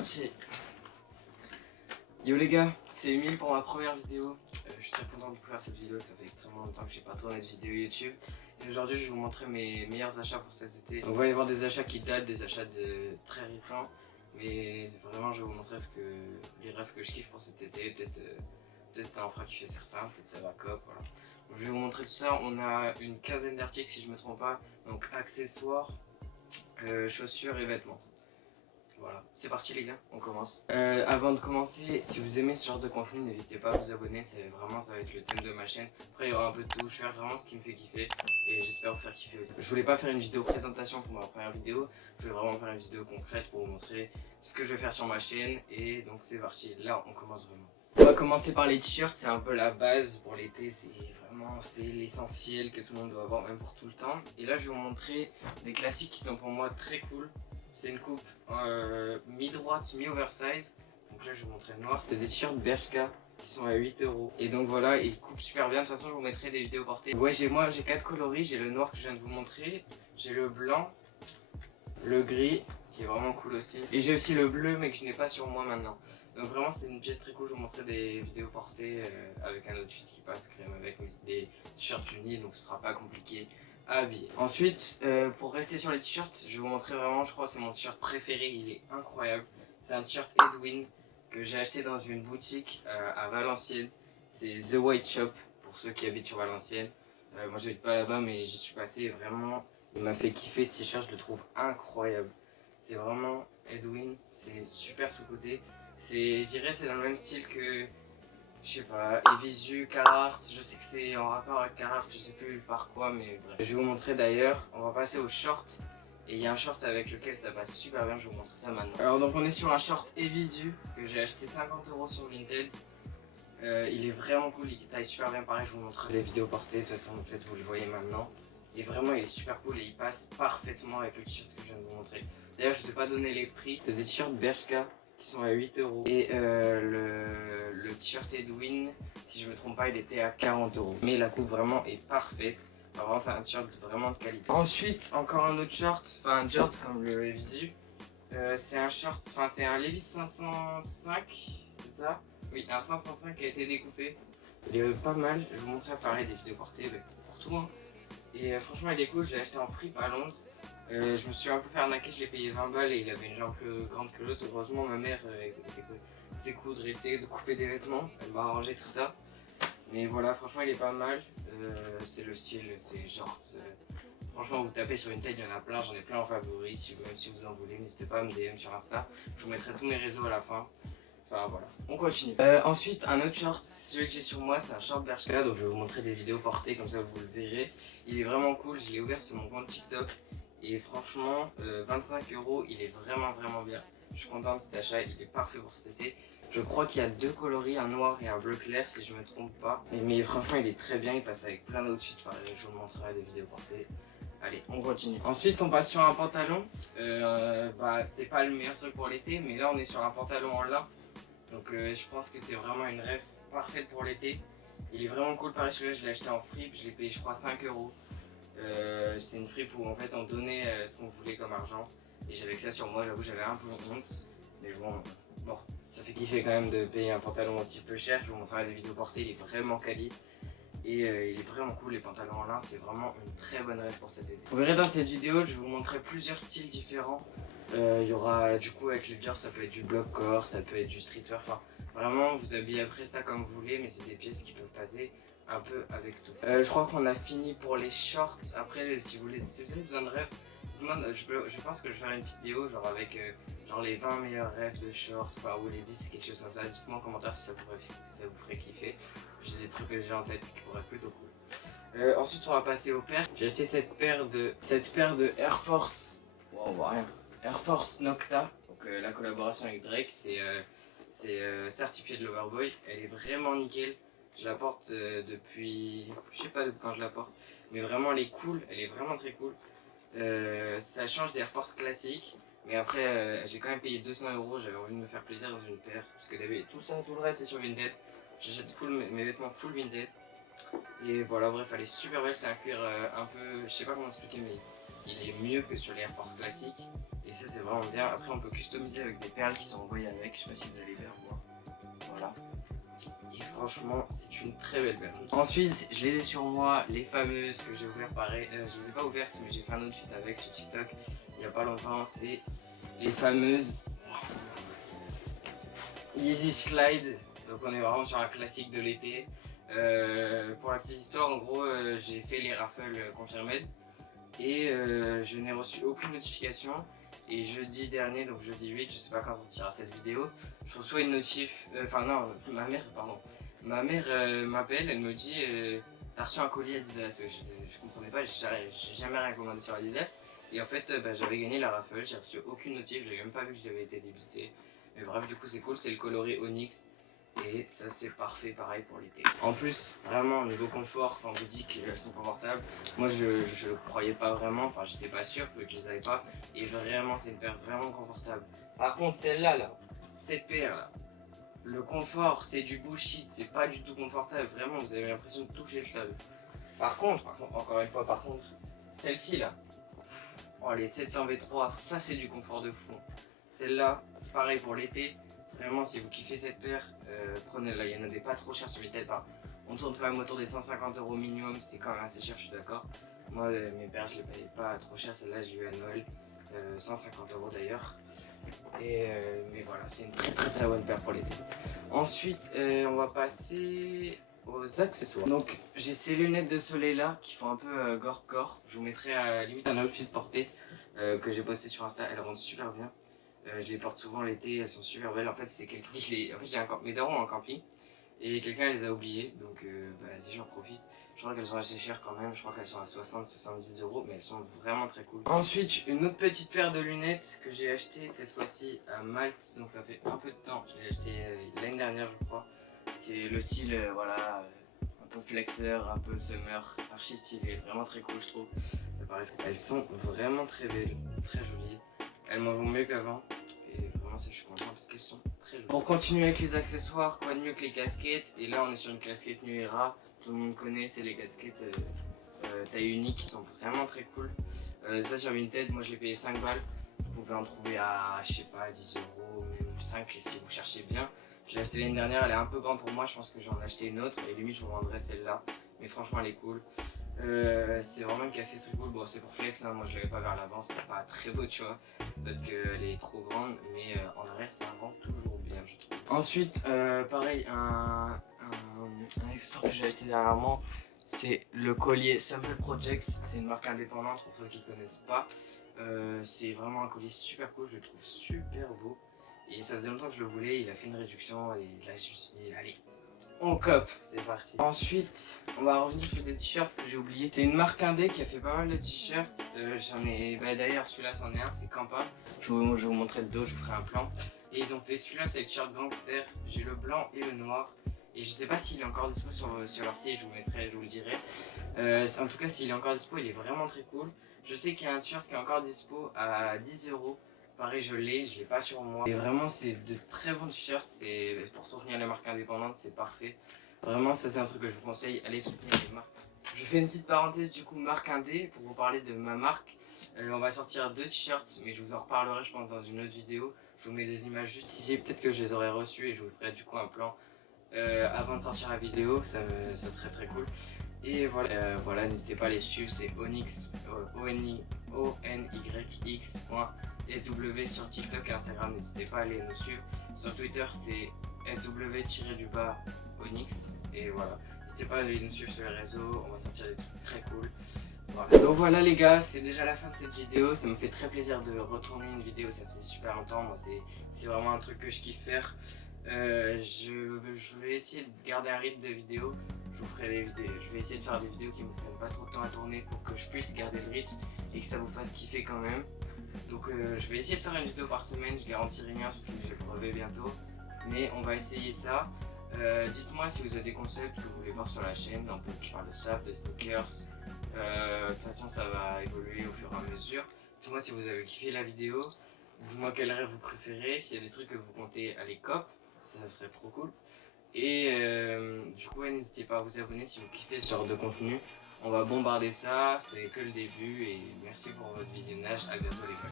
parti. Yo les gars, c'est Emile pour ma première vidéo. Je suis très content de vous faire cette vidéo, ça fait extrêmement longtemps que j'ai pas tourné de vidéo YouTube. Et aujourd'hui je vais vous montrer mes meilleurs achats pour cet été. Donc, on va y avoir des achats qui datent, des achats très récents. Mais vraiment je vais vous montrer les rêves que je kiffe pour cet été. Peut-être ça en fera kiffer certains, peut-être ça va cop, voilà. Donc, je vais vous montrer tout ça. On a une quinzaine d'articles si je me trompe pas. Donc accessoires, chaussures et vêtements. Voilà, c'est parti les gars, on commence. Avant de commencer, si vous aimez ce genre de contenu, n'hésitez pas à vous abonner, ça va être le thème de ma chaîne. Après il y aura un peu de tout, je vais faire vraiment ce qui me fait kiffer et j'espère vous faire kiffer aussi. Je voulais pas faire une vidéo présentation pour ma première vidéo, je voulais vraiment faire une vidéo concrète pour vous montrer ce que je vais faire sur ma chaîne. Et donc c'est parti, là on commence vraiment. On va commencer par les t-shirts, c'est un peu la base pour l'été, c'est l'essentiel que tout le monde doit avoir, même pour tout le temps. Et là je vais vous montrer des classiques qui sont pour moi très cool. C'est une coupe mi-droite, mi-oversize. Donc là je vais vous montrer le noir. C'était des t-shirts Bershka qui sont à 8 €. Et donc voilà, ils coupent super bien. De toute façon je vous mettrai des vidéos portées. Ouais, j'ai 4 coloris. J'ai le noir que je viens de vous montrer. J'ai le blanc, le gris qui est vraiment cool aussi. Et j'ai aussi le bleu mais que je n'ai pas sur moi maintenant. Donc vraiment c'est une pièce très cool. Je vous montrerai des vidéos portées avec un outfit qui passe crème avec. Mais c'est des t-shirts unis donc ce sera pas compliqué à habiller. Ensuite, pour rester sur les t-shirts, je vais vous montrer vraiment, je crois que c'est mon t-shirt préféré, il est incroyable. C'est un t-shirt Edwin que j'ai acheté dans une boutique à Valenciennes. C'est The White Shop pour ceux qui habitent sur Valenciennes. Moi j'habite pas là-bas mais j'y suis passé, vraiment il m'a fait kiffer ce t-shirt, je le trouve incroyable. C'est vraiment Edwin, c'est super sous-côté. Je dirais c'est dans le même style que, je sais pas, Evisu, Carhartt, je sais que c'est en rapport avec Carhartt, je sais plus par quoi, mais bref. Je vais vous montrer d'ailleurs, on va passer au short. Et il y a un short avec lequel ça passe super bien, je vais vous montrer ça maintenant. Alors donc on est sur un short Evisu que j'ai acheté 50 € sur Vinted. Il est vraiment cool, il taille super bien, pareil je vous montrerai les vidéos portées, de toute façon peut-être vous le voyez maintenant. Et vraiment il est super cool et il passe parfaitement avec le t-shirt que je viens de vous montrer. D'ailleurs je ne vous ai pas donné les prix, c'est des t-shirts Bershka qui sont à 8 €. Et le t-shirt Edwin, si je me trompe pas, il était à 40 €. Mais la coupe vraiment est parfaite. Enfin, vraiment c'est un t-shirt vraiment de qualité. Ensuite, encore un autre short, enfin un short comme le Visu. C'est un short, enfin c'est un Levi's 505, c'est ça? Oui, un 505 qui a été découpé. Il est pas mal, je vous montrerai pareil des vidéos portées pour tout. Hein. Et franchement il est cool, je l'ai acheté en fripe à Londres. Je me suis un peu fait arnaquer, je l'ai payé 20 balles et il avait une jambe plus grande que l'autre. Heureusement ma mère sait coudre et essayer de couper des vêtements, elle m'a arrangé tout ça. Mais voilà, franchement il est pas mal, c'est le style, c'est shorts. Franchement vous tapez sur une tête, il y en a plein, j'en ai plein en favoris, même si vous en voulez, n'hésitez pas à me DM sur Insta. Je vous mettrai tous mes réseaux à la fin. Enfin voilà, on continue. Ensuite, un autre short, celui que j'ai sur moi, c'est un short Bershka, donc je vais vous montrer des vidéos portées, comme ça vous le verrez. Il est vraiment cool, je l'ai ouvert sur mon compte TikTok. Et franchement, 25 €, il est vraiment bien. Je suis content de cet achat, il est parfait pour cet été. Je crois qu'il y a deux coloris, un noir et un bleu clair si je me trompe pas. Mais franchement il est très bien, il passe avec plein d'outfits. Enfin, je vous montrerai des vidéos portées. Allez, on continue. Ensuite on passe sur un pantalon. C'est pas le meilleur truc pour l'été, mais là on est sur un pantalon en lin. Donc je pense que c'est vraiment une rêve parfaite pour l'été. Il est vraiment cool, pareil celui-là je l'ai acheté en fripe, je l'ai payé je crois 5 €. C'était une fripe où en fait on donnait ce qu'on voulait comme argent. Et j'avais que ça sur moi, j'avoue j'avais un peu honte. Mais bon, ça fait kiffer quand même de payer un pantalon aussi peu cher. Je vous montrerai des vidéos portées, il est vraiment quali. Et il est vraiment cool, les pantalons en lin, c'est vraiment une très bonne rêve pour cet été. Vous verrez dans cette vidéo, je vais vous montrer plusieurs styles différents. Il y aura du coup avec les jeans, ça peut être du bloc corps, ça peut être du streetwear, enfin vraiment vous habillez après ça comme vous voulez, mais c'est des pièces qui peuvent passer un peu avec tout. Je crois qu'on a fini pour les shorts. Après si vous avez besoin de rêves, je pense que je vais faire une vidéo genre avec genre les 20 meilleurs rêves de shorts, enfin, ou les 10, quelque chose comme ça. Dites-moi en commentaire si ça vous ferait kiffer. J'ai des trucs que j'ai en tête qui pourraient être plutôt cool. Ensuite on va passer aux paires. J'ai acheté cette paire de Air Force. Wow, on voit rien. Air Force Nocta. Donc la collaboration avec Drake, c'est certifié de l'Overboy. Elle est vraiment nickel. Je la porte depuis, je sais pas depuis quand je la porte, mais vraiment elle est cool, elle est vraiment très cool. Ça change des Air Force classiques, mais après j'ai quand même payé 200 €, j'avais envie de me faire plaisir dans une paire, parce que d'habitude tout le reste c'est sur Vinted. J'achète mes vêtements full Vinted. Et voilà, bref, elle est super belle, c'est un cuir un peu, je sais pas comment expliquer, mais il est mieux que sur les Air Force classiques. Et ça c'est vraiment bien. Après on peut customiser avec des perles qui sont envoyées avec. Je sais pas si vous allez bien voir. Voilà. Et franchement c'est une très belle perle. Ensuite je les ai sur moi, les fameuses que j'ai ouvertes pareil. Je les ai pas ouvertes mais j'ai fait un outfit avec sur TikTok il y a pas longtemps. C'est les fameuses Yeezy Slide. Donc on est vraiment sur un classique de l'été. Pour la petite histoire, en gros, j'ai fait les raffles Confirmed et je n'ai reçu aucune notification. Et jeudi dernier, donc jeudi 8, je sais pas quand on sortira cette vidéo, je reçois une notif. Enfin non, ma mère, pardon. Ma mère m'appelle, elle me dit t'as reçu un colis Adidas. Je comprenais pas, j'ai jamais rien commandé sur Adidas. Et en fait, j'avais gagné la raffle, j'ai reçu aucune notif, je n'avais même pas vu que j'avais été débité. Mais bref, du coup, c'est cool, c'est le coloris Onyx. Et ça c'est parfait pareil pour l'été. En plus vraiment au niveau confort, quand on vous dit qu'elles sont confortables, moi je croyais pas vraiment, enfin j'étais pas sûr que je les avais pas. Et vraiment c'est une paire vraiment confortable. Par contre celle-là là, cette paire là, le confort c'est du bullshit, c'est pas du tout confortable. Vraiment vous avez l'impression de toucher le sol. Par contre, encore une fois celle-ci là, oh les 700 V3, ça c'est du confort de fou. Celle-là c'est pareil pour l'été. Vraiment, si vous kiffez cette paire, prenez-la. Il y en a des pas trop chers sur Vinted. Enfin, on tourne quand même autour des 150 € minimum. C'est quand même assez cher, je suis d'accord. Moi, mes paires, je les payais pas trop cher. Celle-là, je l'ai eu à Noël. 150 € d'ailleurs. Mais voilà, c'est une très bonne paire pour l'été. Ensuite, on va passer aux accessoires. Donc, j'ai ces lunettes de soleil là qui font un peu gore-core. Je vous mettrai à limite un outfit porté que j'ai posté sur Insta. Elles rendent super bien. Je les porte souvent l'été, elles sont super belles. En fait, c'est quelqu'un qui les. En fait, mes darons ont un camping et quelqu'un les a oubliées. Donc, vas-y, j'en profite. Je crois qu'elles sont assez chères quand même. Je crois qu'elles sont à 60-70 €, mais elles sont vraiment très cool. Ensuite, une autre petite paire de lunettes que j'ai acheté cette fois-ci à Malte. Donc, ça fait un peu de temps. Je l'ai acheté l'année dernière, je crois. C'est le style, voilà, un peu flexeur, un peu summer, archi stylé, vraiment très cool, je trouve. Pareil, elles sont vraiment très belles, très jolies. Elles m'en vont mieux qu'avant. Et vraiment ça je suis content parce qu'elles sont très jolies. Pour continuer avec les accessoires, quoi de mieux que les casquettes. Et là on est sur une casquette New Era. Tout le monde connaît, c'est les casquettes taille unique qui sont vraiment très cool. Ça sur Vinted, moi je l'ai payé 5 balles. Vous pouvez en trouver à, je sais pas, 10 €, même 5 si vous cherchez bien. Je l'ai acheté l'année dernière, elle est un peu grande pour moi, je pense que j'en ai acheté une autre. Et limite je vous vendrai celle-là. Mais franchement elle est cool. C'est vraiment une casquette très cool. Bon, c'est pour flex, hein. Moi je l'avais pas vers l'avant, c'était pas très beau, tu vois, parce qu'elle est trop grande, mais en arrière ça rend toujours bien, je trouve. Ensuite, pareil, un accessoire que j'ai acheté dernièrement, c'est le collier Sample Projects. C'est une marque indépendante pour ceux qui connaissent pas. C'est vraiment un collier super cool, je le trouve super beau. Et ça faisait longtemps que je le voulais, il a fait une réduction et là je me suis dit, allez, on cope, c'est parti. Ensuite, on va revenir sur des t-shirts que j'ai oublié. C'est une marque indé qui a fait pas mal de t-shirts. J'en ai, d'ailleurs celui-là c'en est un, c'est Campa. Je vais vous montrer le dos, je vous ferai un plan. Et ils ont fait celui-là, c'est le t-shirt gangster. J'ai le blanc et le noir. Et je sais pas s'il est encore dispo sur leur site, je vous le dirai. En tout cas, s'il est encore dispo, il est vraiment très cool. Je sais qu'il y a un t-shirt qui est encore dispo à 10 €. Pareil, je l'ai pas sur moi. Et vraiment, c'est de très bons t-shirts. C'est pour soutenir les marques indépendantes, c'est parfait. Vraiment, ça c'est un truc que je vous conseille. Allez soutenir les marques. Je fais une petite parenthèse du coup, marque indé, pour vous parler de ma marque. On va sortir 2 t-shirts, mais je vous en reparlerai, je pense, dans une autre vidéo. Je vous mets des images juste ici. Peut-être que je les aurai reçues et je vous ferai du coup un plan avant de sortir la vidéo. Ça serait très cool. Et voilà, voilà, n'hésitez pas à les suivre. C'est Onyx, ONYX.SW sur TikTok et Instagram. N'hésitez pas à aller nous suivre. Sur Twitter, c'est SW-Onyx. Et voilà, n'hésitez pas à aller nous suivre sur les réseaux. On va sortir des trucs très cool. Voilà. Donc voilà les gars, c'est déjà la fin de cette vidéo. Ça me fait très plaisir de retourner une vidéo, ça faisait super longtemps. Moi c'est vraiment un truc que je kiffe faire. Je vais essayer de garder un rythme de vidéo. Je vais essayer de faire des vidéos qui me prennent pas trop de temps à tourner pour que je puisse garder le rythme et que ça vous fasse kiffer quand même. Donc je vais essayer de faire une vidéo par semaine, je garantis rien, surtout que j'ai le brevet bientôt. Mais on va essayer ça. Dites-moi si vous avez des concepts que vous voulez voir sur la chaîne, un peu qui parle de SAP, de sneakers. De toute façon ça va évoluer au fur et à mesure. Dites-moi si vous avez kiffé la vidéo. Dites-moi quel rêve vous préférez, s'il y a des trucs que vous comptez aller cop, ça serait trop cool. Et du coup n'hésitez pas à vous abonner si vous kiffez ce genre de contenu. On va bombarder ça, c'est que le début et merci pour votre visionnage, à bientôt les gars.